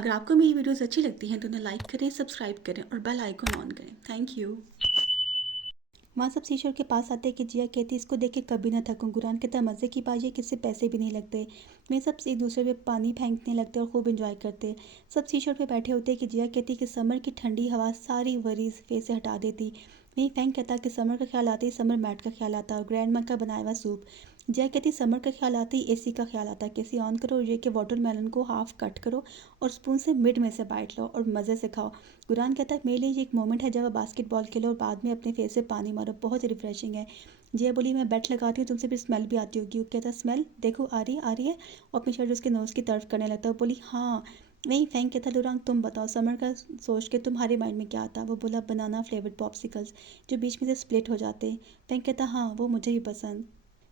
अगर आपको मेरी वीडियोस अच्छी लगती हैं तो उन्हें लाइक करें, सब्सक्राइब करें और बेल आइकन ऑन करें। Thank you. माँ सब ईश्वर के पास आते कि जिया कहती इसको देख के कभी ना थकूं। गुरान कहता मज़े की बात ये कि इससे पैसे भी नहीं लगते। मैं सब एक दूसरे पे पानी फेंकने लगते और खूब इंजॉय करते। सब ईश्वर पे बैठे होते कि जिया कहती कि समर की ठंडी हवा सारी वरीज फेस से हटा देती। वहीं फैंक कहता कि समर का ख्याल आते ही समर मैट का ख्याल आता और ग्रैंड माँ का बनाया हुआ सूप। जय कहती समर का ख्याल आते ही एसी का ख्याल आता कि एसी ऑन करो और ये कि वाटरमेलन को हाफ कट करो और स्पून से मिड में से बाइट लो और मज़े से खाओ। गुरान कहता है मेरे लिए ये एक मोमेंट है जब आप बास्केटबॉल खेलो और बाद में अपने फेस से पानी मारो, बहुत रिफ्रेशिंग है। जय बोली मैं बेट लगाती हूँ तुमसे फिर स्मेल भी आती होगी। वो कहता स्मेल देखो आ रही है और अपनी शर्ट उसके नोज़ की तरफ करने लगता है। वो बोली हाँ। नहीं फैंक कहता लुरांग तुम बताओ समर का सोच के तुम्हारे माइंड में क्या आता। वो बोला बनाना फ्लेवर्ड पॉप्सिकल्स जो बीच में से स्प्लिट हो जाते। फैंक कहता हाँ वो मुझे भी पसंद।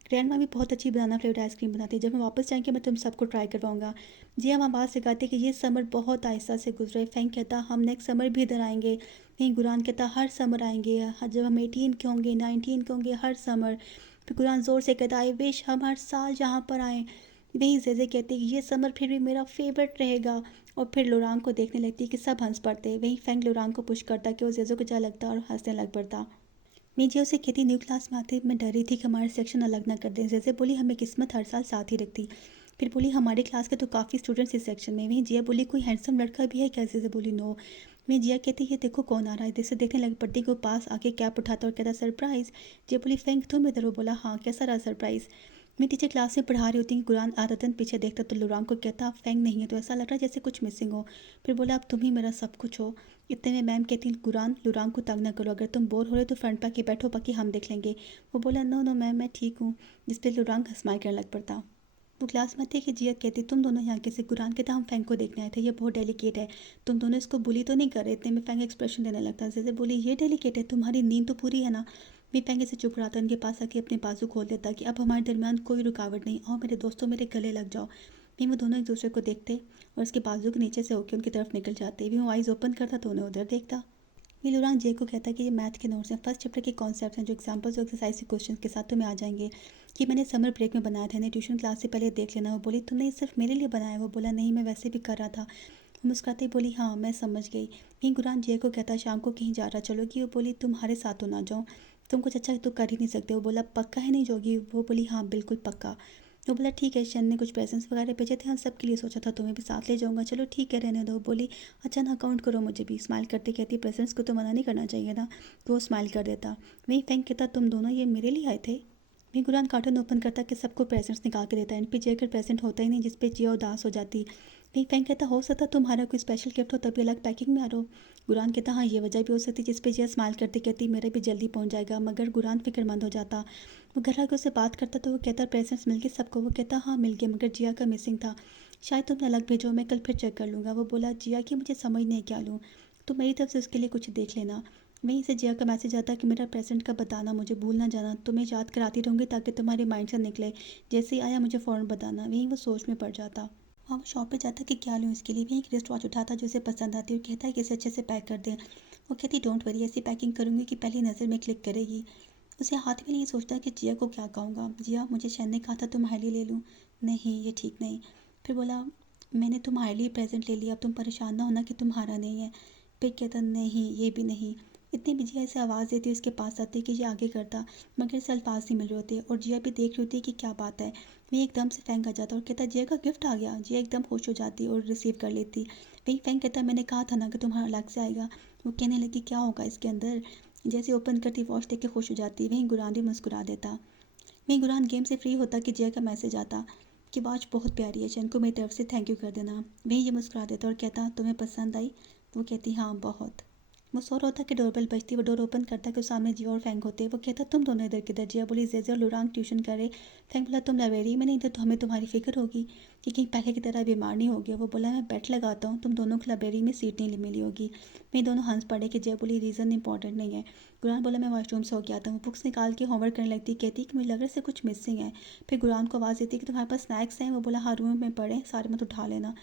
ग्रैंड माँ भी बहुत अच्छी बनाना फ्लेवर्ड आइसक्रीम बनाती है। जब हम वापस जाएंगे मैं तुम सबको ट्राई करवाऊंगा। जी हम आवाज़ सिखाते कि ये समर बहुत आहिस्ता से गुजरे। फैंक कहता हम नेक्स्ट समर भी इधर आएंगे। नहीं गुरान कहता हर समर आएंगे, जब हम 18 के होंगे 19 के होंगे हर समर। फिर गुरान ज़ोर से कहता आई विश हम हर साल यहाँ पर आएँ। वहीं जेजे कहते कि ये समर फिर भी मेरा फेवरेट रहेगा। और फिर लोरांग को देखने लगती कि सब हंस पड़ते। वहीं फैंक लोरांग को पुश करता कि वो जेजो को जा लगता और हंसने लग पड़ता। मैं जो उसे कहती न्यू क्लास में आते मैं डरी थी कि हमारे सेक्शन अलग ना कर दें। जैसे बोली हमें किस्मत हर साल साथ ही रखती। फिर बोली हमारे क्लास के तो काफ़ी स्टूडेंट्स इस सेक्शन में। वहीं जिया बोली कोई हैंडसम लड़का भी है क्या। जैसे बोली नो। मैं जिया कहती ये देखो कौन आ रहा है। जैसे देखने लगी पट्टी को पास आके कैप उठाता और कहता सरप्राइज़। जिया बोली फैंक तुम इधर हो। बोला हाँ कैसा रहा सरप्राइज़। मैं टीचर क्लास में पढ़ा रही होती कि कुरान आदतन पीछे देखता तो लुरांग को कहता फैंक नहीं है तो ऐसा लग रहा है जैसे कुछ मिसिंग हो। फिर बोला अब तुम ही मेरा सब कुछ हो। इतने में मैम कहती कुरान लुरांग को तंग ना करो, अगर तुम बोर हो रहे हो तो फ्रंट पे आके बैठो बाकी हम देख लेंगे। वो बोला नो नो मैम मैं ठीक हूँ। जिस पे लुरांग स्माइल करने लग पड़ता। वो क्लास में थे कि जिया कहती तुम दोनों यहाँ कैसे। कुरान कहता हम फैंक को देखने आए थे, ये बहुत डेलिकेट है, तुम दोनों इसको बुली तो नहीं कर रहे। इतने में फैंक एक्सप्रेशन देने लगता। जैसे बोली ये डेलिकेट है, तुम्हारी नींद तो पूरी है ना। मैं फैंक से चुप रहा था, उनके पास आके अपने बाजू खोल देता कि अब हमारे दरमियान कोई रुकावट नहीं। और मेरे दोस्तों मेरे गले लग जाओ। फिर वो दोनों एक दूसरे को देखते और उसके बाजू के नीचे से होकर उनकी तरफ निकल जाते। भी वो आइज़ ओपन करता तो उन्हें उधर देखता। ये लुरान जे को कहता है कि ये मैथ के नोट्स हैं, फर्स्ट चैप्टर के कॉन्सेप्ट्स हैं जो एग्जांपल्स और एक्सरसाइज के क्वेश्चन के साथ तुम्हें आ जाएंगे। कि मैंने समर ब्रेक में बनाया था, इन्हें ट्यूशन क्लास से पहले देख लेना। वो बोली तुमने ये सिर्फ मेरे लिए बनाया। वो बोला नहीं मैं वैसे भी कर रहा था। वो मुस्कुराते ही बोली हाँ मैं समझ गई। फिर गुरान जे को कहता शाम को कहीं जा रहा चलोगी। वो बोली तुम्हारे साथ तो ना जाऊँ, तुम कुछ अच्छा तो कर ही नहीं सकते। वो बोला पक्का है नहीं जोगी। वो बोली हाँ बिल्कुल पक्का। वो बोला ठीक है, शन ने कुछ प्रेजेंट्स वगैरह भेजे थे हम सबके लिए, सोचा था तुम्हें भी साथ ले जाऊंगा, चलो ठीक है रहने दो। वो बोली अच्छा ना काउंट करो मुझे भी। स्माइल करते कहती प्रेजेंट्स को तो मना नहीं करना चाहिए ना। तो वो स्माइल कर देता। वहीं फैंक कहता तुम दोनों ये मेरे लिए आए थे। वहीं गुरान कार्टून ओपन करता कि सबको प्रेजेंट्स निकाल के देता है। एंड पे जेकर प्रेजेंट होता ही नहीं जिसपे जिया उदास हो जाती। वहीं फैंक कहता हो सकता तुम्हारा कोई स्पेशल गिफ्ट हो तभी अलग पैकिंग में आ रहा हो। गुरान कहता हाँ ये वजह भी हो सकती जिस पे जिया स्माइल करती कहती मेरा भी जल्दी पहुंच जाएगा। मगर गुरान फिक्रमंद हो जाता। वो घर आके उससे बात करता तो वो कहता प्रेजेंट्स मिल गए सबको। वो कहता हाँ मिल गए मगर जिया का मिसिंग था, शायद तुमने अलग भेजो, मैं कल फिर चेक कर लूँगा। वो बोला जिया की मुझे समझ नहीं क्या लूँ, तो मेरी तरफ से उसके लिए कुछ देख लेना। वहीं से जिया का मैसेज आता कि मेरा प्रेजेंट का बताना, मुझे भूल ना जाना, तुम्हें याद कराती रहूँगी ताकि तुम्हारे माइंड से निकले। जैसे ही आया मुझे फ़ौरन बताना। वहीं वो सोच में पड़ जाता। हाँ वो शॉप पे जाता कि क्या लूँ इसके लिए। वहीं एक रिस्ट वॉच उठाता जो उसे पसंद आती और कहता है कि इसे अच्छे से पैक कर दें। वो कहती डोंट वरी ऐसी पैकिंग करूँगी कि पहली नज़र में क्लिक करेगी। उसे हाथ में नहीं सोचता कि जिया को क्या कहूँगा। जिया मुझे शैन ने कहा था तुम्हारे लिए ले लूँ। नहीं ये ठीक नहीं। फिर बोला मैंने तुम्हारे लिए प्रेजेंट ले लिया, अब तुम परेशान ना होना कि तुम्हारा नहीं है। फिर कहता नहीं ये भी नहीं। इतनी भी जिया ऐसे आवाज़ देती उसके पास आती कि ये आगे करता मगर इसे अल्फाज नहीं मिल रहे होते। और जिया भी देख रही होती कि क्या बात है। वही एकदम से फैंक आ जाता और कहता जिया का गिफ्ट आ गया। जिया एकदम खुश हो जाती और रिसीव कर लेती। वही फैंक कहता मैंने कहा था ना कि तुम्हारा अलग से आएगा। वो कहने लगी क्या होगा इसके अंदर। जैसे ओपन करती वॉच देख के खुश हो जाती। वहीं गुरान भी मुस्कुरा देता। वहीं गुरान गेम से फ्री होता कि जय का मैसेज आता कि वॉच बहुत प्यारी है, चैन को मेरी तरफ से थैंक यू कर देना। वहीं ये मुस्कुरा देता और कहता तुम्हें पसंद आई। वो कहती हाँ बहुत। वो सो रहा होता कि डोरबेल बजती। वो डोर ओपन करता कि सामने जिया और फैंक होते। वो कहता तुम दोनों इधर किधर। जिया बोली जेजे और लुरांग ट्यूशन करे। फैंक बोला तुम लाइब्रेरी में नहीं थे तो हमें तुम्हारी फिक्र होगी कि कहीं पहले की तरह बीमार नहीं हो गया। वो बोला मैं बेट लगाता हूँ तुम दोनों को लाइब्रेरी में सीट नहीं मिली होगी। मैं दोनों हंस पड़े कि जिया बोली रीज़न इंपॉर्टेंट नहीं है। गुरान बोला मैं वॉशरूम से हो गया था। वो बुक्स निकाल के होमवर्क करने लगती कहती कि मुझे लग रहा है कुछ मिसिंग है। फिर गुरान को आवाज़ देती कि तुम्हारे पास स्नैक्स हैं। वो बोला हाँ रूम में पड़े सारे मत उठा लेना।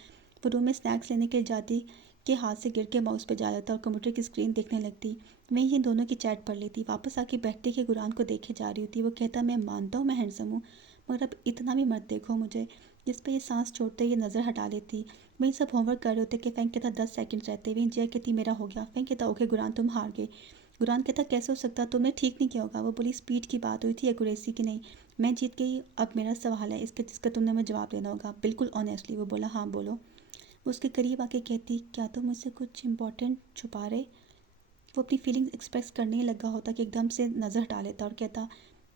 वो रूम में स्नैक्स लेने के लिए जाती के हाथ से गिर के माउस पे जा जाता और कंप्यूटर की स्क्रीन देखने लगती। मैं ये दोनों की चैट पढ़ लेती। वापस आके बैठती कि गुरान को देखे जा रही होती। वो कहता मैं मानता हूँ मैं हैंडसम हूँ मगर अब इतना भी मत देखो मुझे। जिस पर ये सांस छोड़ते ये नज़र हटा लेती। वहीं सब होमवर्क कर रहे होते कि फैंक कहता 10 सेकंड रहते। वहीं जय कहती मेरा हो गया। फैंक कहता ओके गुरान तुम हार गए। गुरान कहता कैसे हो सकता, तुमने ठीक नहीं किया होगा। वो बोली स्पीड की बात हुई थी एक्यूरेसी की नहीं। मैं जीत गई, अब मेरा सवाल है इसका जिसका तुमने मुझे जवाब देना होगा बिल्कुल ऑनेस्टली। वो बोला हाँ बोलो। वो उसके करीब आके कहती क्या तुम मुझसे कुछ इंपॉर्टेंट छुपा रहे। वो अपनी फीलिंग्स एक्सप्रेस करने ही लगा होता कि एकदम से नज़र हटा लेता और कहता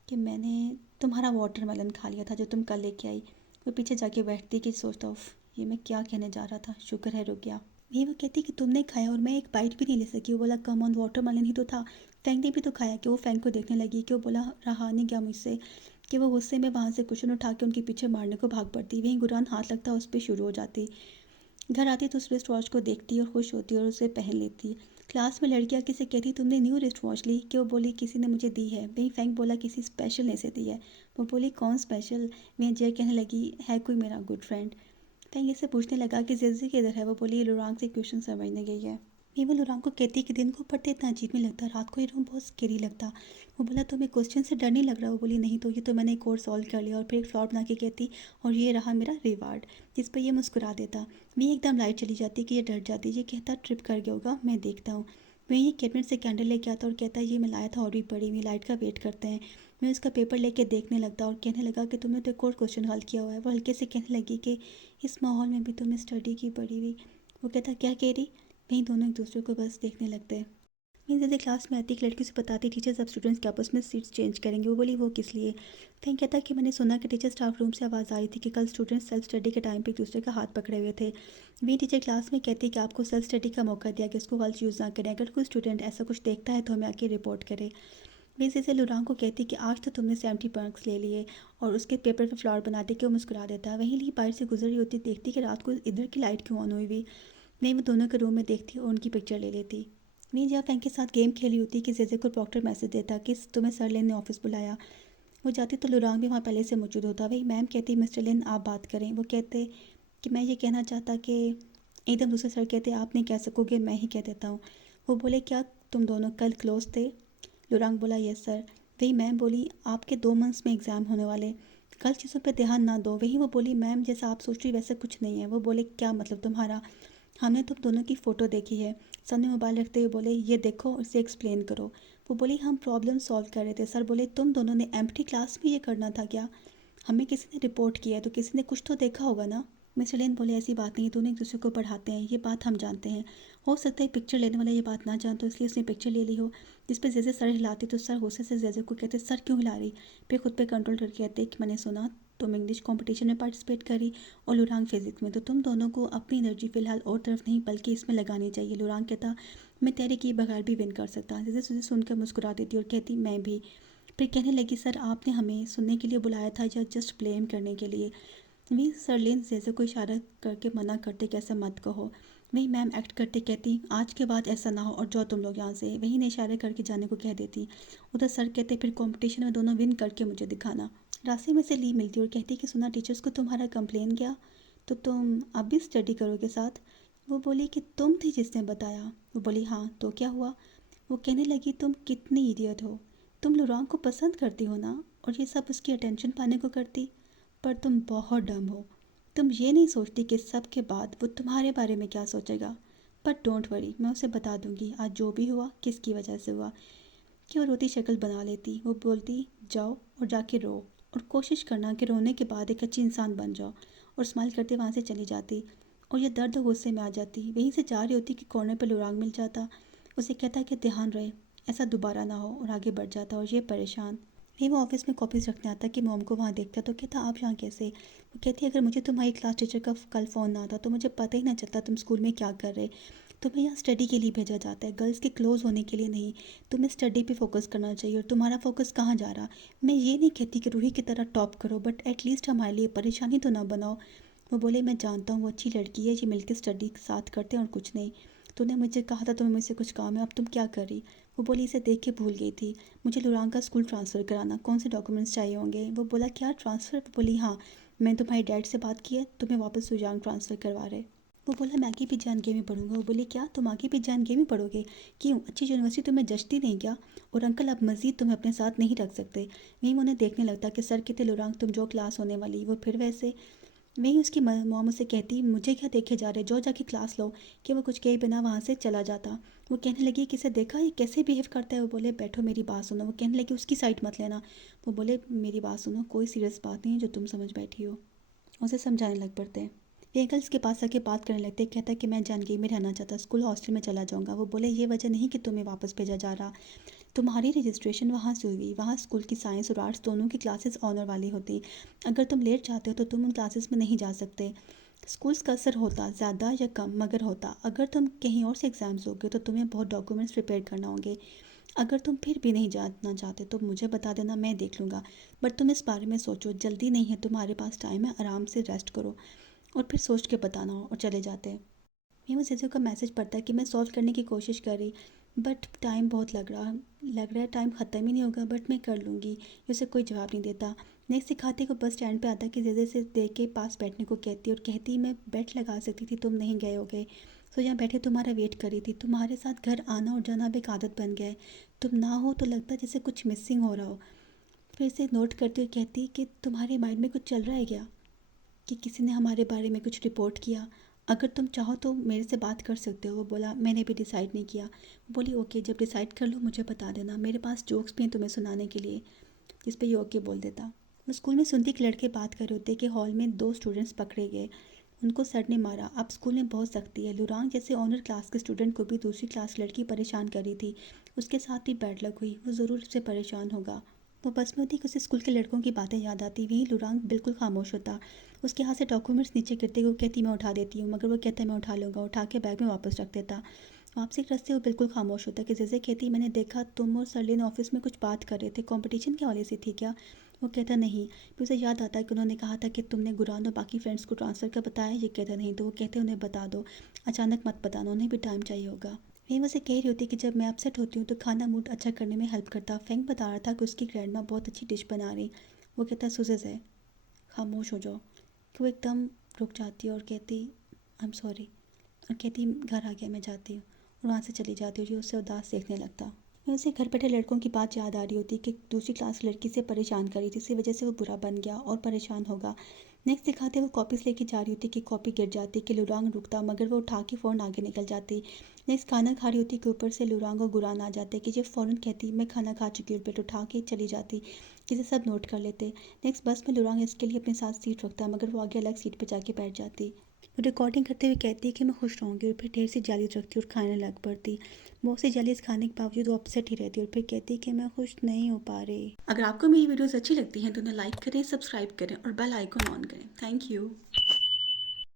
कि मैंने तुम्हारा वाटरमेलन खा लिया था जो तुम कल लेके आई। वो पीछे जाके बैठती कि सोचता उफ ये मैं क्या कहने जा रहा था, शुक्र है रुक गया। नहीं वो कहती कि तुमने खाया और मैं एक बाइट भी नहीं ले सकी। वो बोला कम ऑन वाटरमेलन ही तो था, फैंक ने भी तो खाया। कि वो फैंक को देखने लगी कि वो बोला रहा नहीं गया मुझसे। कि वो गुस्से में वहाँ से कुशन उठा के उनके पीछे मारने को भाग पड़ती। वहीं गुरान हाथ लगता उस पर शुरू हो जाती। घर आती तो उस रिस्ट वॉच को देखती और खुश होती और उसे पहन लेती। क्लास में लड़कियां किसे कहती तुमने न्यू रिस्ट वॉच ली। कि वो बोली किसी ने मुझे दी है। वहीं फैंक बोला किसी स्पेशल ने से दी है। वो बोली कौन स्पेशल। वहीं जय कहने लगी है कोई मेरा गुड फ्रेंड। फैंक इससे पूछने लगा कि जिज्जी किधर है। वो बोली लुरांग से क्वेश्चन समझने गई है। वहीं वो लुरांग को कहती कि दिन को पढ़ते इतना अजीब नहीं लगता, रात को ये रूम बहुत स्केरी लगता। वो बोला तुम्हें क्वेश्चन से डर नहीं लग रहा। वो बोली नहीं तो ये तो मैंने एक और सॉल्व कर लिया। और फिर एक फ्लॉर बना के कहती और ये रहा मेरा रिवार्ड। जिस पर ये मुस्कुरा देता। मैं एकदम लाइट चली जाती कि ये डर जाती। ये कहता ट्रिप कर गया होगा मैं देखता हूँ। वहीं ये कैबिनेट से कैंडल लेके आता और कहता ये मैं लाया था और भी पड़ी हुई लाइट का वेट करते हैं। मैं उसका पेपर लेके देखने लगता और कहने लगा कि तुमने तो एक और क्वेश्चन हल किया हुआ है। वो हल्के से कहने लगी कि इस माहौल में भी तुम्हें स्टडी की पड़ी हुई। वो कहता क्या कह रही। वहीं दोनों एक दूसरे को बस देखने लगते हैं। वहीं जैसे क्लास में आती एक लड़की से बताती टीचर सब स्टूडेंट्स के आपस में सीट्स चेंज करेंगे। वो बोली वो किस लिए। फैंक कहता कि मैंने सुना कि टीचर स्टाफ रूम से आवाज़ आ रही थी कि कल स्टूडेंट्स सेल्फ स्टडी के टाइम पे एक दूसरे का हाथ पकड़े हुए थे। वही टीचर क्लास में कहती कि आपको सेल्फ स्टडी का मौका दिया कि उसको गलत यूज़ ना करें, अगर कोई स्टूडेंट ऐसा कुछ देखता है तो हमें आके रिपोर्ट करे। वहीं जैसे लुरांग को कहती कि आज तो तुमने 70 मार्क्स ले लिए और उसके पेपर पे फ्लावर बनाते कि वो मुस्कुरा देता। वहीं ली बाहर से गुजर रही होती देखती कि रात को इधर की लाइट क्यों ऑन हुई हुई। वहीं वो दोनों के रूम में देखती और उनकी पिक्चर ले लेती। वहीं जहाँ फैंक के साथ गेम खेली होती कि जेजे को प्रॉक्टर मैसेज देता कि तुम्हें सर लेन ने ऑफिस बुलाया। वो जाती तो लुरांग भी वहाँ पहले से मौजूद होता। वही मैम कहती मिस्टर लेन आप बात करें। वो कहते कि मैं ये कहना चाहता कि एकदम दूसरे सर कहते आप नहीं कह सकोगे मैं ही कह देता हूँ। वो बोले क्या तुम दोनों कल क्लोज थे। लुरांग बोला यस सर। वही मैम बोली आपके 2 मंथ्स में एग्ज़ाम होने वाले, कल चीज़ों पर ध्यान ना दो। वही वो बोली मैम जैसा आप सोच रही वैसा कुछ नहीं है। वो बोले क्या मतलब तुम्हारा। हमने तुम दोनों की फ़ोटो देखी है। सर ने मोबाइल रखते हुए बोले ये देखो और इसे एक्सप्लेन करो। वो बोली हम प्रॉब्लम सॉल्व कर रहे थे। सर बोले तुम दोनों ने एम्प्टी क्लास में ये करना था क्या। हमें किसी ने रिपोर्ट किया है तो किसी ने कुछ तो देखा होगा ना। मिस्टर लेन बोले ऐसी बात नहीं, दोनों एक दूसरे को पढ़ाते हैं ये बात हम जानते हैं। हो सकता है पिक्चर लेने वाला ये बात ना जानता इसलिए उसने पिक्चर ले ली हो। जिस पर जैसे सर हिलाती तो सर गुस्से से जैसे को कहते सर क्यों हिला रही। फिर खुद पे कंट्रोल करके कहते कि मैंने सुना तुम इंग्लिश कंपटीशन में पार्टिसिपेट करी और लुरांग फिजिक्स में, तो तुम दोनों को अपनी एनर्जी फिलहाल और तरफ नहीं बल्कि इसमें लगानी चाहिए। लुरांग कहता मैं तैयारी किए बगैर भी विन कर सकता। जैसे सुझे सुनकर मुस्कुरा देती और कहती मैं भी। फिर कहने लगी सर आपने हमें सुनने के लिए बुलाया था या जस्ट ब्लेम करने के लिए। वहीं सरलिन जैसे को इशारा करके मना करते कि ऐसा मत कहो। वहीं मैम एक्ट करते कहती आज के बाद ऐसा ना हो और जाओ तुम लोग यहाँ से। वहीं ने इशारे करके जाने को कह देती। उधर सर कहते फिर कंपटीशन में दोनों विन करके मुझे दिखाना। रास्ते में से ली मिलती और कहती कि सुना टीचर्स को तुम्हारा कंप्लेन गया तो तुम अब भी स्टडी करोगे साथ। वो बोली कि तुम थी जिसने बताया। वो बोली हाँ तो क्या हुआ। वो कहने लगी तुम कितनी इडियट हो, तुम लुरांग को पसंद करती हो ना और ये सब उसकी अटेंशन पाने को करती, पर तुम बहुत डम हो। तुम ये नहीं सोचती कि सब के बाद वो तुम्हारे बारे में क्या सोचेगा। पर डोंट वरी मैं उसे बता दूंगी आज जो भी हुआ किसकी वजह से हुआ। कि वो रोती शक्ल बना लेती। वो बोलती जाओ और जाके रो और कोशिश करना कि रोने के बाद एक अच्छी इंसान बन जाओ। और स्माइल करते वहाँ से चली जाती और ये दर्द और गुस्से में आ जाती। वहीं से जा रही होती कि कॉर्नर पर लुरांग मिल जाता। उसे कहता कि ध्यान रहे ऐसा दोबारा ना हो और आगे बढ़ जाता और ये परेशान। वहीं वो ऑफिस में कॉपीज रखने आता कि मोम को वहाँ देखता तो कहता आप यहाँ कैसे। वो कहती अगर मुझे तुम्हारी क्लास टीचर का कल फ़ोन ना आता तो मुझे पता ही ना चलता तुम स्कूल में क्या कर रहे। तुम्हें यहाँ स्टडी के लिए भेजा जाता है, गर्ल्स के क्लोज होने के लिए नहीं। तुम्हें स्टडी पे फोकस करना चाहिए और तुम्हारा फोकस कहाँ जा रहा। मैं ये नहीं कहती कि रूही की तरह टॉप करो बट एटलीस्ट हमारे लिए परेशानी तो ना बनाओ। वो बोले मैं जानता हूँ वो अच्छी लड़की है, ये मिलकर स्टडी साथ करते हैं और कुछ नहीं। तूने मुझे कहा था तुम्हें मुझसे कुछ काम है, अब तुम क्या कर रही। वो बोली इसे देख के भूल गई थी, मुझे लुरांग का स्कूल ट्रांसफ़र कराना, कौन से डॉक्यूमेंट्स चाहिए होंगे। वो बोला क्या ट्रांसफ़र। बोली हाँ मैंने तुम्हारे डैड से बात की है, तुम्हें वापस सुजांग ट्रांसफ़र करवा रहे। वो बोला मैं आगे भी जान के में पढ़ूंगा। वो बोली क्या तुम आगे भी जान के में पढ़ोगे, क्यों अच्छी यूनिवर्सिटी तुम्हें जचती नहीं क्या। और अंकल अब मज़ीद तुम्हें अपने साथ नहीं रख सकते। वहीं उन्हें देखने लगता कि सर कहते लुरांग तुम जो क्लास होने वाली वो फिर वैसे। वहीं उसकी मॉम उसे कहती, मुझे क्या देखे जा रहे, जो जाके क्लास लो। कि वो कुछ कहे बिना वहाँ से चला जाता। वो कहने लगी, किसे देखा ये कैसे बिहेव करता है। वो बोले, बैठो मेरी बात सुनो। वो कहने लगी, उसकी साइड मत लेना। वो बोले, मेरी बात सुनो, कोई सीरियस बात नहीं है जो तुम समझ बैठी हो। उसे समझाने लग पड़ते हैं। ये अंकल उसके पास आके बात करने लगते। कहता है कि मैं जान गई, मैं रहना चाहता, स्कूल हॉस्टल में चला जाऊँगा। वो बोले, ये वजह नहीं कि तुम्हें वापस भेजा जा रहा। तुम्हारी रजिस्ट्रेशन वहाँ से हुई, वहाँ स्कूल की साइंस और आर्ट्स दोनों की क्लासेस ऑनर वाली होती। अगर तुम लेट जाते हो तो तुम उन क्लासेस में नहीं जा सकते। स्कूल्स का असर होता ज़्यादा या कम मगर होता। अगर तुम कहीं और से एग्ज़ाम्स दोगे तो तुम्हें बहुत डॉक्यूमेंट्स प्रिपेयर करना होंगे। अगर तुम फिर भी नहीं जाना चाहते तो मुझे बता देना, मैं देख लूँगा। बट तुम इस बारे में सोचो, जल्दी नहीं है, तुम्हारे पास टाइम है, आराम से रेस्ट करो और फिर सोच के बताना। और चले जाते हैं। मेमो जीजू का मैसेज पड़ता है कि मैं सॉल्व करने की कोशिश कर रही, बट टाइम बहुत लग रहा है, टाइम ख़त्म ही नहीं होगा, बट मैं कर लूँगी। ये उसे कोई जवाब नहीं देता। नेक्स्ट दिखाते को बस स्टैंड पे आता है कि जेजे से देख के पास बैठने को कहती है और कहती, मैं बेट लगा सकती थी, तुम नहीं गए होगे, तो यहाँ बैठे तुम्हारा वेट करी थी। तुम्हारे साथ घर आना और जाना अब एक आदत बन गया है। तुम ना हो तो लगता है जैसे कुछ मिसिंग हो रहा हो। फिर से नोट करती हुई कहती कि तुम्हारे माइंड में कुछ चल रहा है क्या, कि किसी ने हमारे बारे में कुछ रिपोर्ट किया। अगर तुम चाहो तो मेरे से बात कर सकते हो। वो बोला, मैंने भी डिसाइड नहीं किया। वो बोली, ओके, जब डिसाइड कर लो मुझे बता देना, मेरे पास जोक्स भी हैं तुम्हें सुनाने के लिए। जिस पे ये ओके बोल देता। वो स्कूल में सुनती एक लड़के बात कर रहे होते कि हॉल में दो स्टूडेंट्स पकड़े गए, उनको सर ने मारा। अब स्कूल में बहुत सख्ती है। लुरांग जैसे ऑनर क्लास के स्टूडेंट को भी दूसरी क्लास लड़की परेशान कर रही थी। उसके साथ भी बैड लक हुई, वो ज़रूर उससे परेशान होगा। वो बस में होती कि उसे स्कूल के लड़कों की बातें याद आती। वहीं लुरांग बिल्कुल खामोश होता। उसके हाथ से डॉक्यूमेंट्स नीचे गिरते, वो कहती, मैं उठा देती हूँ, मगर वो कहता है, मैं उठा लूँगा। उठा के बैग में वापस रख देता। वापसी के रास्ते वो बिल्कुल खामोश होता कि जैसे कहती, मैंने देखा तुम और सरलिन ऑफिस में कुछ बात कर रहे थे, कंपटीशन के हवाले से थी क्या। वो कहता, नहीं। फिर उसे याद आता है कि उन्होंने कहा था कि तुमने गुरान और बाकी फ्रेंड्स को ट्रांसफ़र का बताया। ये कहता, नहीं। तो वो कहते, उन्हें बता दो, अचानक मत बताना, उन्हें भी टाइम चाहिए होगा। फेंग उसे कह रही होती कि जब मैं अपसेट होती हूँ तो खाना मूड अच्छा करने में हेल्प करता। फेंग बता रहा था कि उसकी ग्रैंड माँ बहुत अच्छी डिश बना रही। वो कहता, सुजेस है, खामोश हो जाओ। कि वो एकदम रुक जाती है और कहती, आई एम सॉरी। और कहती, घर आ गया, मैं जाती हूँ। और वहाँ से चली जाती और ये उससे उदास देखने लगता। मैं उसे घर बैठे लड़कों की बात याद आ रही होती कि दूसरी क्लास लड़की से परेशान करी, जिसकी वजह से वो बुरा बन गया और परेशान होगा। नेक्स्ट दिखाते वो कॉपीज लेके जा रही होती कि कॉपी गिर जाती कि लुरांग रुकता, मगर वो उठा के फ़ौरन आगे निकल जाती। नेक्स्ट खाना खा रही होती कि ऊपर से लुरांग और गुरान आ जाते कि जब फ़ौरन कहती, मैं खाना खा चुकी हूँ, पेट उठा के चली जाती। जिसे सब नोट कर लेते। नेक्स्ट बस में लुरांग इसके लिए अपने साथ सीट रखता, मगर वो आगे अलग सीट पर जाके बैठ जाती। रिकॉर्डिंग करते हुए कहती है कि मैं खुश रहूँगी और फिर ढेर सी जालीज रखती और खाने लग पड़ती। बहुत सी जालीज खाने के बावजूद वो अपसेट ही रहती और फिर कहती कि मैं खुश नहीं हो पा रही। अगर आपको मेरी वीडियोस अच्छी लगती हैं तो उन्हें लाइक करें, सब्सक्राइब करें और बेल आइकन ऑन करें। Thank you.